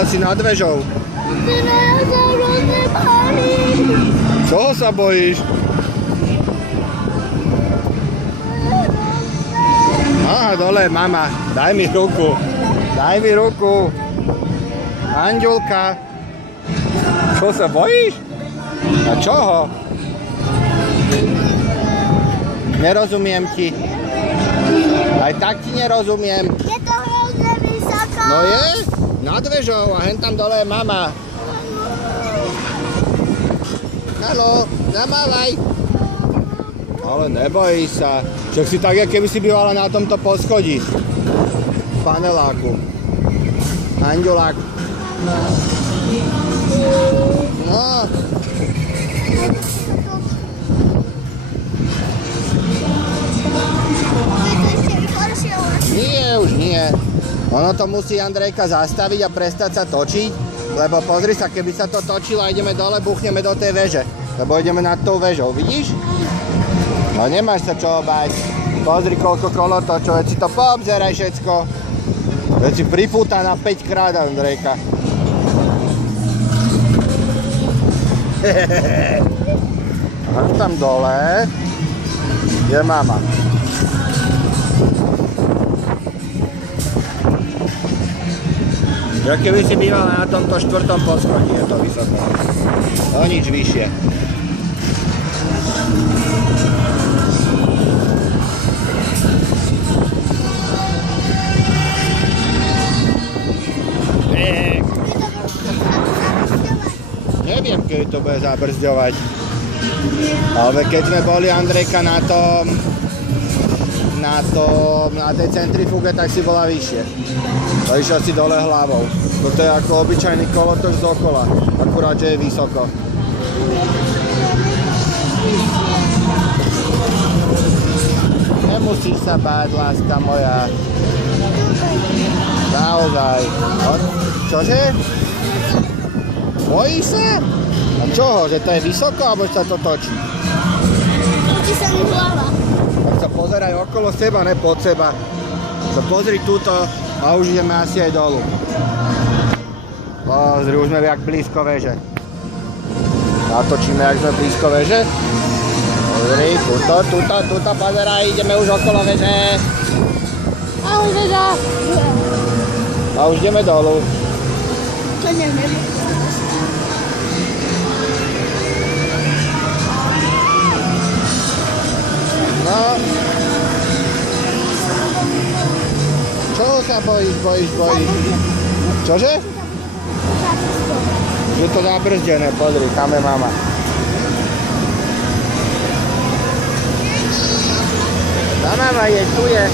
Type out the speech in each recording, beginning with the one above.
Ale si nad vežou. Čoho sa bojíš? Aha, dole, mama. Daj mi ruku. Daj mi ruku. Anďulka. Čo sa bojíš? A čoho? Nerozumiem ti. Aj tak ti nerozumiem. Je to hrozne vysoko. No je? Nad vežou a hen tam dole je mama. Haló, zamávaj. Ale nebojí sa. Však si tak, keby si bývala na tomto poschodí. V paneláku. Anďulák. No. Nie, už nie. Ono to musí Andrejka zastaviť a prestať sa točiť, lebo pozri sa, keby sa to točilo a ideme dole, buchneme do tej veže. Lebo ideme nad tou vežou, vidíš? No nemáš sa čo báť. Pozri, koľko kolotočov, veď si to poobzeraj všetko. Veď si pripúta na 5 krát, Andrejka. A tam dole je mama. Ja keby si bývala na tomto 4. poschodí, je to vysoko. O nič vyššie. Neviem, keď to bude zabrzďovať. Ale keď sme boli, Andrejka, na tej centrifuge, tak si bola vyššie. To išla si dole hlavou. Toto je ako obyčajný kolotoč dokola, akurát, že je vysoko. Nemusíš sa báť, láska moja. Naozaj. Čože? Bojíš sa? A čoho? Že to je vysoko, alebo sa to točí? Točí sa mi hlava. Tak sa pozeraj okolo seba, ne pod seba. So pozri túto a už ideme asi aj dolu. Pozri, už sme jak blízko veže. Natočíme, jak sme blízko veže. Pozri, tuto, pozeraj, ideme už okolo veže. Ahoj, veža. A už ideme dolu. To neviem. No. Čoho sa bojíš? Čože? Je to zabrzdené, pozri, tam je mama. Tá mama je, tu je.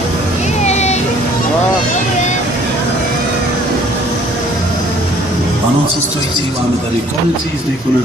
No. Ano, cestující, máme tady konci, zde konec